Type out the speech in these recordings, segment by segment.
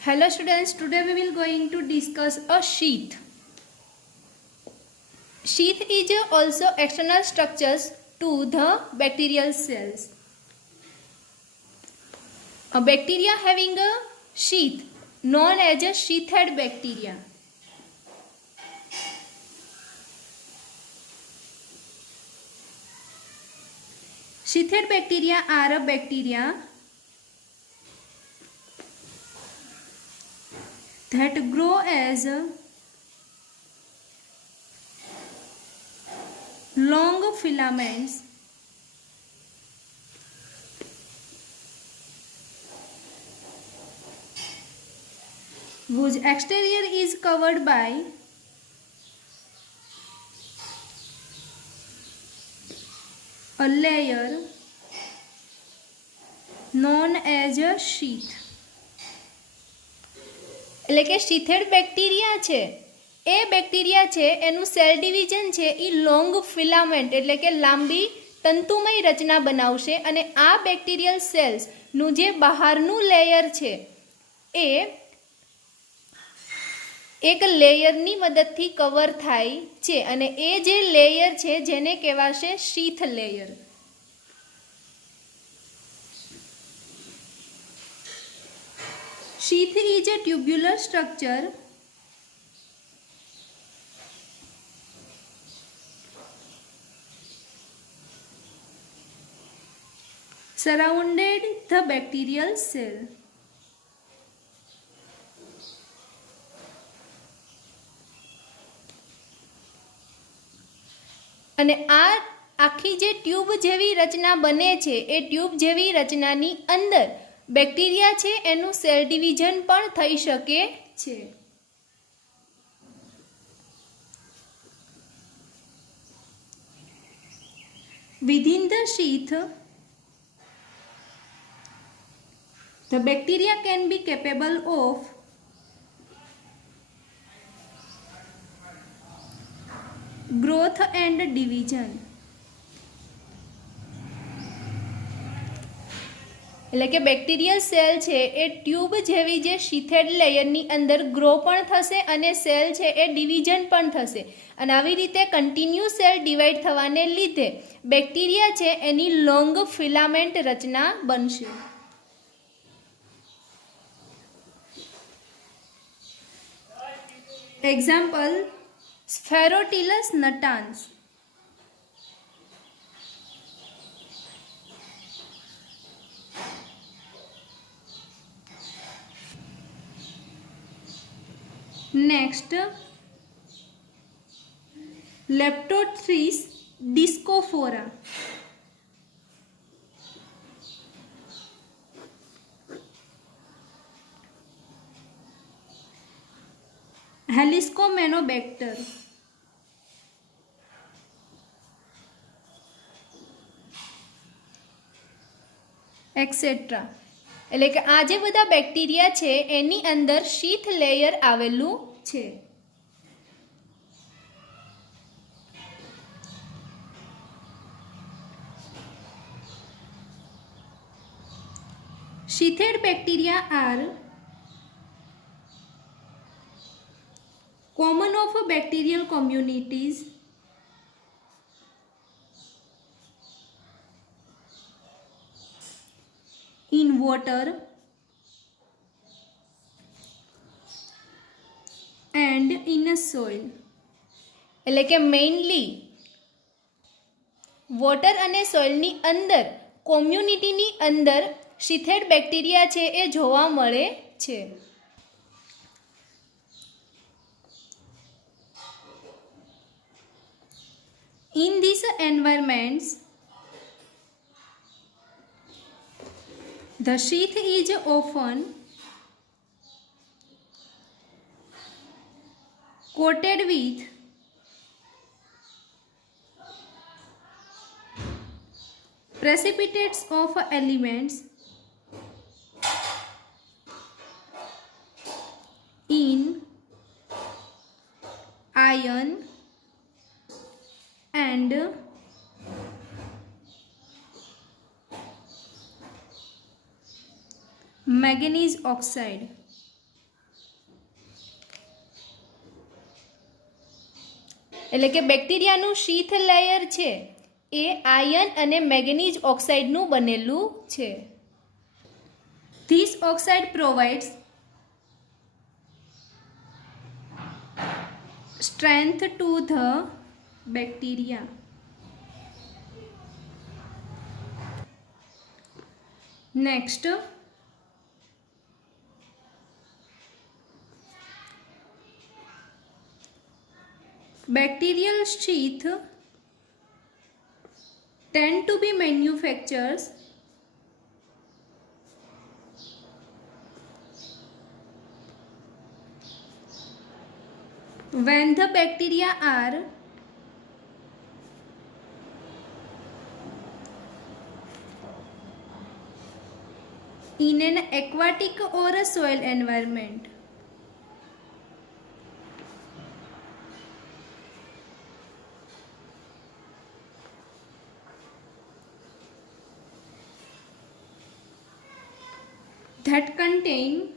Hello students, today we will going to discuss a sheath. Sheath is also external structures to the bacterial cells. A bacteria having a sheath known as a sheathed bacteria. Sheathed bacteria are a bacteria that grow as long filaments whose exterior is covered by a layer known as a sheath. એટલે કે શીથેડ bacteria છે એ bacteria છે એનું cell division છે એ long filament એટલે કે લાંબી તંતુમય રચના બનાવશે અને આ બેક્ટેરિયલ સેલ્સનું જે બહારનું લેયર છે એ એક લેયરની મદદથી કવર થાય છે અને એ જે લેયર છે જેને કહેવાશે sheath layer. Sheath is a tubular structure surrounded the bacterial cell. અને આ આખી જે ટ્યુબ જેવી રચના બને છે એ ટ્યુબ જેવી રચનાની અંદર બેક્ટેરિયા છે એનું સેલ ડિવિઝન પણ થઈ શકે છે. Within the sheath, the bacteria can be capable of growth and division. એટલે કે બેક્ટેરિયલ સેલ છે એ ટ્યુબ જેવી જે શીથેડ લેયરની અંદર ગ્રો પણ થશે અને સેલ છે એ ડિવિઝન પણ થશે અને આવી રીતે કન્ટિન્યુ સેલ ડિવાઈડ થવાને લીધે બેક્ટેરિયા છે એની લોંગ ફિલામેન્ટ રચના બનશે. Example સ્ફેરોટીલસ નટાન્સ. Next, Leptothrix discophora. Helicobacter. Etc. એટલે કે આ જે બધા બેક્ટેરિયા છે એની અંદર શીથ લેયર આવેલું છે. Sheathed bacteria are common of bacterial communities in water and in a soil. એટલે કે મેઇનલી વોટર અને સોઇલની અંદર કોમ્યુનિટીની અંદર શીથેડ બેક્ટેરિયા છે એ જોવા મળે છે. In these environments, the sheath is often coated with precipitates of elements in iron and manganese oxide. એટલે કે બેક્ટેરિયાનું શીથ લેયર છે એ આયન અને મેંગેનીઝ ઓક્સાઇડનું બનેલું છે. This oxide provides strength to the bacteria. Next, bacterial sheath tend to be manufactured when the bacteria are in an aquatic or a soil environment. That contain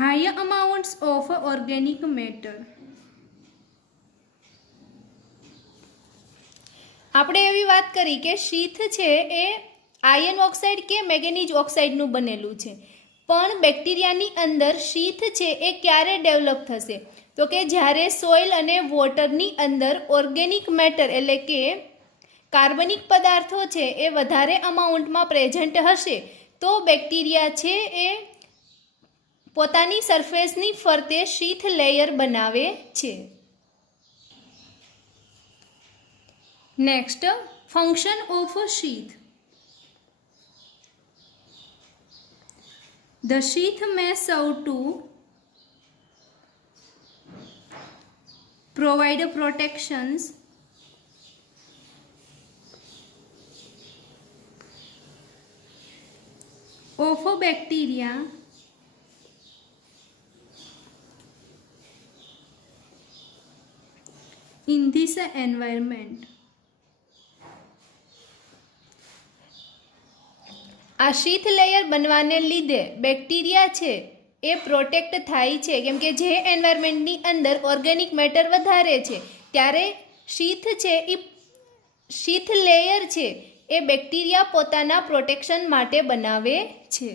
higher amounts of organic matter. આપણે એવી વાત કરી કે sheath છે એ ion oxide કે manganese ઓક્સાઇડનું બનેલું છે, પણ બેક્ટેરિયાની અંદર શીથ છે એ ક્યારે ડેવલપ થશે? તો કે જ્યારે સોઇલ અને વોટરની અંદર ઓર્ગેનિક મેટર એટલે કે કાર્બનિક પદાર્થો છે એ વધારે અમાઉન્ટમાં પ્રેઝન્ટ હશે તો બેક્ટેરિયા છે એ પોતાની સરફેસની ફરતે શીથ લેયર બનાવે છે. Next, function of a sheath. The sheath may serve to provide protections of a bacteria in this environment. આ શીથ લેયર બનવાને લીધે બેક્ટેરિયા છે એ પ્રોટેક્ટ થાય છે, કેમ કે જે એન્વાયરમેન્ટની અંદર ઓર્ગેનિક મેટર વધારે છે ત્યારે શીથ છે એ શીથ લેયર છે એ બેક્ટેરિયા પોતાના પ્રોટેક્શન માટે બનાવે છે.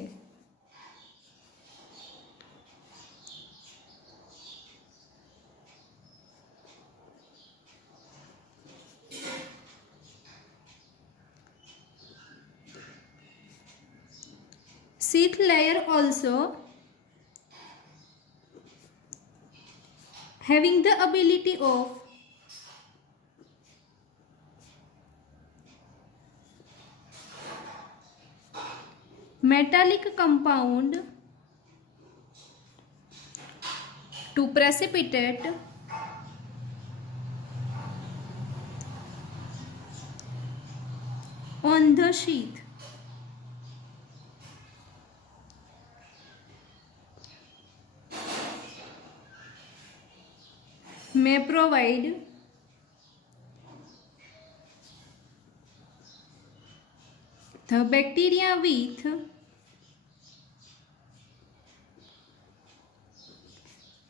Sheath layer also having the ability of metallic compound to precipitate on the sheath. May provide the bacteria with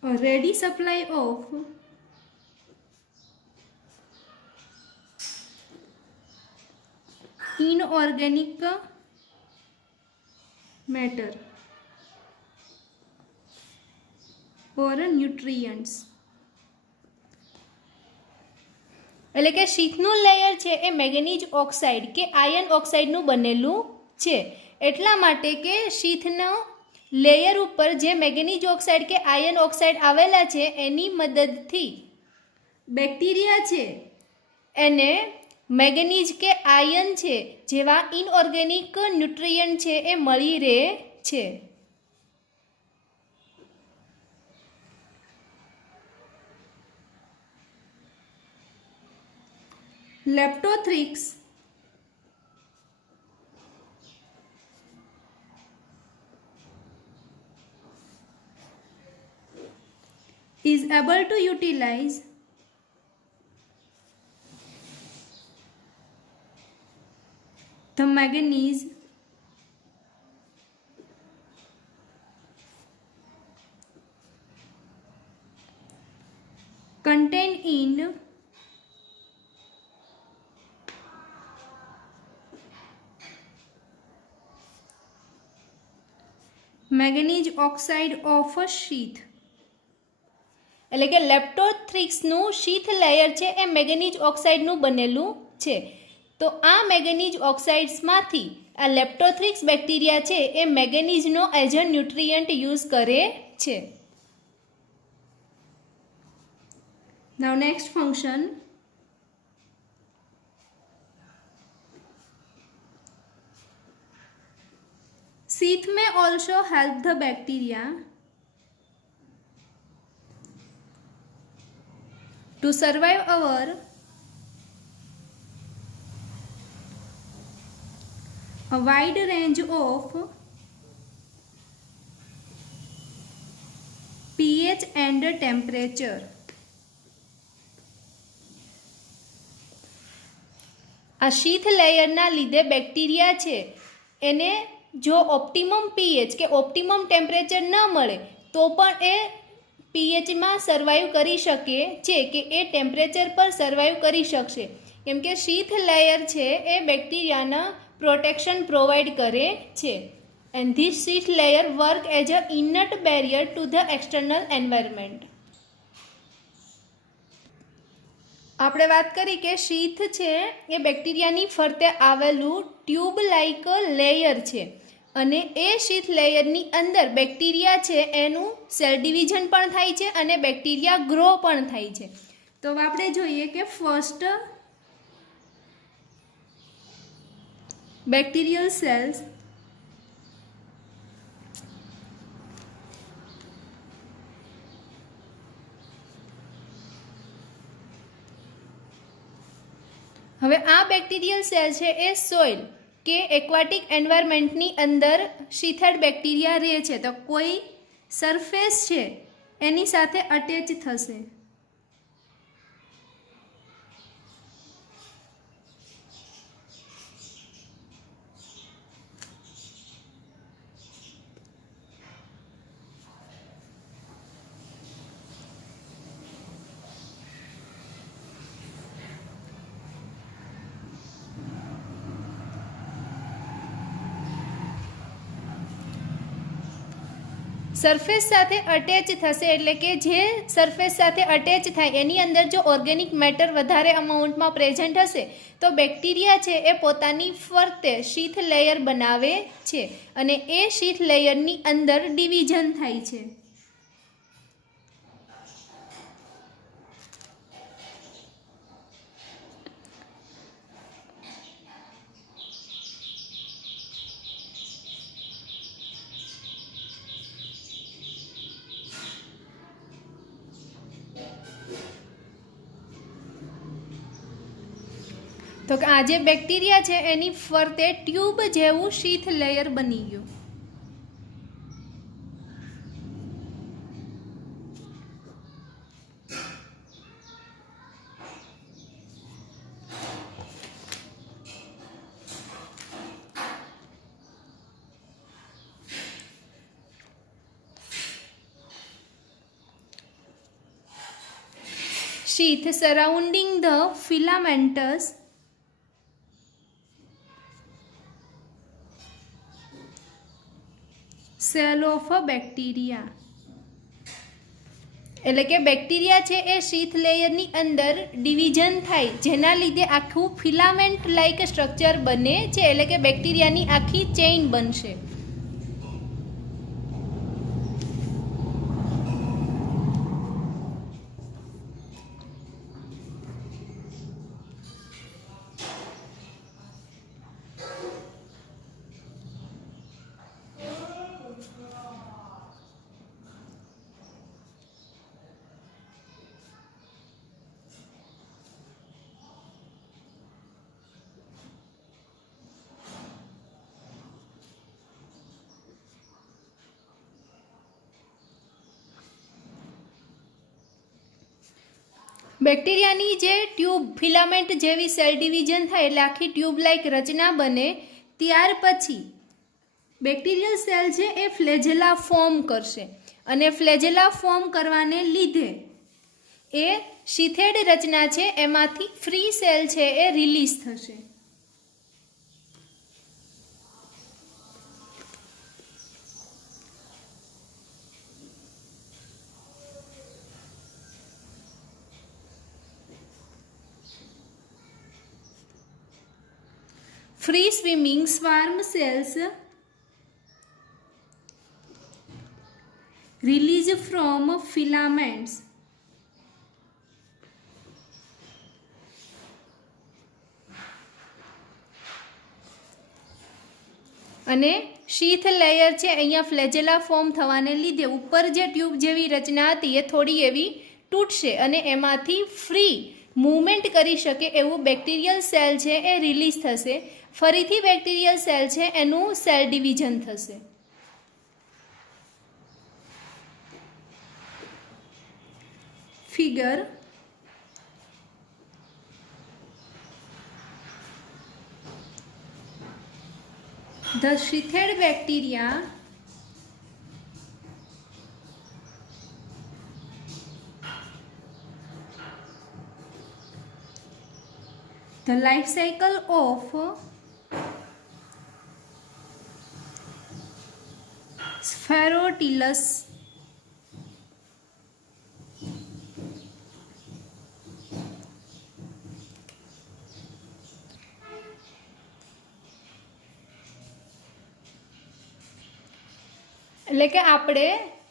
a ready supply of inorganic matter or nutrients. એટલે કે શીથનું layer છે એ manganese oxide કે ion ઓક્સાઇડનું બનેલું છે, એટલા માટે કે શીથનો layer ઉપર જે મેંગેનીઝ ઓક્સાઇડ કે આયન ઓક્સાઇડ આવેલા છે એની મદદથી બેક્ટેરિયા છે એને મેંગેનીઝ કે આયન છે જેવા ઇનઓર્ગેનિક ન્યુટ્રિયન્ટ છે એ મળી રહે છે. Leptothrix is able to utilize the manganese manganese oxide of sheath, એટલે કે લેપ્ટોથ્રિક્સનું શીથ લેયર છે એ મેંગેનીઝ ઓક્સાઇડનું બનેલું છે. તો આ મેંગેનીઝ ઓક્સાઇડ્સમાંથી આ લેપ્ટોથ્રિક્સ બેક્ટેરિયા છે એ મેંગેનીઝનો એઝ અ ન્યુટ્રિયન્ટ યુઝ કરે છે. Now next function, sheath may also help the bacteria to survive over a wide range of pH and temperature. આ શીથ લેયરના લીધે બેક્ટેરિયા છે એને જો ઓપ્ટિમમ પીએચ કે ઓપ્ટિમમ ટેમ્પરેચર ન મળે તો પણ એ પીએચમાં સર્વાઈવ કરી શકે છે, કે એ ટેમ્પરેચર પર સર્વાઈવ કરી શકશે, કેમ કે શીથ લેયર છે એ બેક્ટેરિયાના પ્રોટેક્શન પ્રોવાઈડ કરે છે. And this sheath layer work as a inert barrier to the external environment. આપણે વાત કરી કે શીથ છે એ બેક્ટેરિયાની ફરતે આવેલું ટ્યુબ લાઇક લેયર છે, અને એ શીથ લેયરની અંદર બેક્ટેરિયા છે એનું સેલ ડિવિઝન પણ થાય છે અને બેક્ટેરિયા ગ્રો પણ થાય છે. તો આપણે જોઈએ કે ફર્સ્ટ બેક્ટેરિયલ સેલ્સ હવે આ બેક્ટેરિયલ સેલ છે એ સોઇલ કે એક્વાટિક એન્વાયરમેન્ટની અંદર શીથેડ બેક્ટેરિયા રહે છે, તો કોઈ સરફેસ છે એની સાથે અટેચ થશે. સરફેસ સાથે અટેચ થશે, એટલે કે જે સરફેસ સાથે અટેચ થાય એની અંદર જો ઓર્ગેનિક મેટર વધારે અમાઉન્ટમાં પ્રેઝન્ટ હશે તો બેક્ટેરિયા છે એ પોતાની ફરતે શીથ લેયર બનાવે છે અને એ શીથ લેયરની અંદર ડિવિઝન થાય છે. તો આ જે બેક્ટેરિયા છે એની ફરતે ટ્યુબ જેવું શીથ લેયર બની ગયું. Sheath surrounding the filamentous cell of a bacteria, એટલે કે બેક્ટેરિયા છે એ શીથ લેયરની અંદર ડિવિઝન થાય જેના લીધે આખું ફિલામેન્ટ લાઇક સ્ટ્રક્ચર બને છે, એટલે કે બેક્ટેરિયાની આખી ચેઇન બનશે. બેક્ટેરિયાની જે ટ્યુબ ફિલામેન્ટ જેવી સેલ ડિવિઝન થાય એટલે આખી ટ્યુબ લાઇક રચના બને, ત્યાર પછી બેક્ટેરિયલ સેલ છે એ ફ્લેજેલા ફોર્મ કરશે અને ફ્લેજેલા ફોર્મ કરવાને લીધે એ શીથેડ રચના છે એમાંથી ફ્રી સેલ છે એ રિલીઝ થશે. free swimming swarm cells release from filaments અને શીથ લેયર છે અહીંયા ફ્લેજેલા ફોર્મ થવાને લીધે ઉપર જે ટ્યુબ જેવી રચના હતી એ થોડી એવી તૂટશે અને એમાંથી ફ્રી મૂવમેન્ટ કરી શકે એવું બેક્ટેરિયલ સેલ છે એ રિલીઝ થશે. ફરીથી બેક્ટેરિયલ સેલ છે એનું સેલ ડિવિઝન થશે. Figure the sheathed bacteria the life cycle of Sphaerotillus એટલે કે આપણે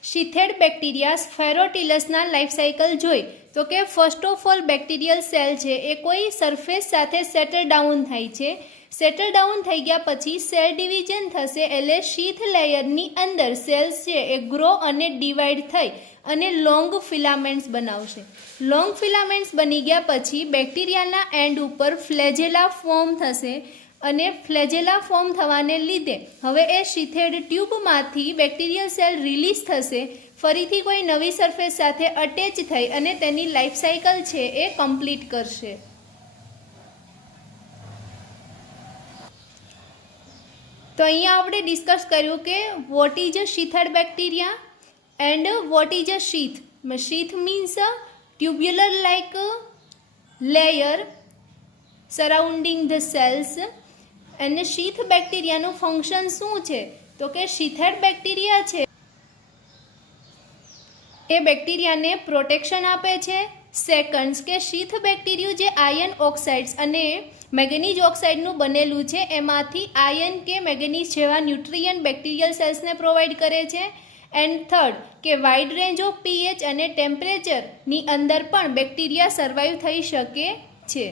શીથેડ બેક્ટેરિયા સ્ફેરોટિલસના લાઈફ સાયકલ જોઈ તો કે first of all bacterial cell છે એ કોઈ સરફેસ સાથે સેટલ ડાઉન થાય છે. સેટલ ડાઉન થઈ ગયા પછી સેલ ડિવિઝન થશે એટલે શીથ લેયરની અંદર સેલ્સ છે એ ગ્રો અને ડિવાઈડ થઈ અને લોંગ ફિલામેન્ટ્સ બનાવશે. લોંગ ફિલામેન્ટ્સ બની ગયા પછી બેક્ટેરિયાના એન્ડ ઉપર ફ્લેજેલા ફોર્મ થશે અને ફ્લેજેલા ફોર્મ થવાને લીધે હવે એ શીથેડ ટ્યુબમાંથી બેક્ટેરિયલ સેલ રિલીઝ થશે. ફરીથી કોઈ નવી સરફેસ સાથે અટેચ થઈ અને તેની લાઈફ સાયકલ છે એ કમ્પ્લીટ કરશે. તો અહીંયા આપણે ડિસ્કસ કર્યું કે what is a sheathed bacteria and what is a sheath. Sheath means tubular like layer surrounding the cells. અને શીથ બેક્ટેરિયાનું ફંક્શન શું છે તો કે શીથેડ બેક્ટેરિયા છે એ બેક્ટેરિયાને પ્રોટેક્શન આપે છે. સેકન્ડ્સ કે શીથ બેક્ટેરિયું જે આયર્ન ઓક્સાઇડ્સ અને મેંગેનીઝ ઓક્સાઇડનું બનેલું છે એમાંથી આયર્ન કે મેંગેનીઝ જેવા ન્યુટ્રિયન્ટ બેક્ટેરિયલ સેલ્સને પ્રોવાઈડ કરે છે. એન્ડ થર્ડ કે વાઇડ રેન્જ ઓફ પીએચ અને ટેમ્પરેચરની અંદર પણ બેક્ટેરિયા સર્વાઈવ થઈ શકે છે.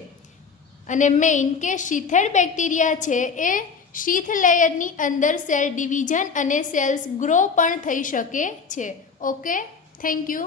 અને મેઇન કે શીથેડ બેક્ટેરિયા છે એ શીથ લેયરની અંદર સેલ ડિવિઝન અને સેલ્સ ગ્રો પણ થઈ શકે છે. Okay, thank you.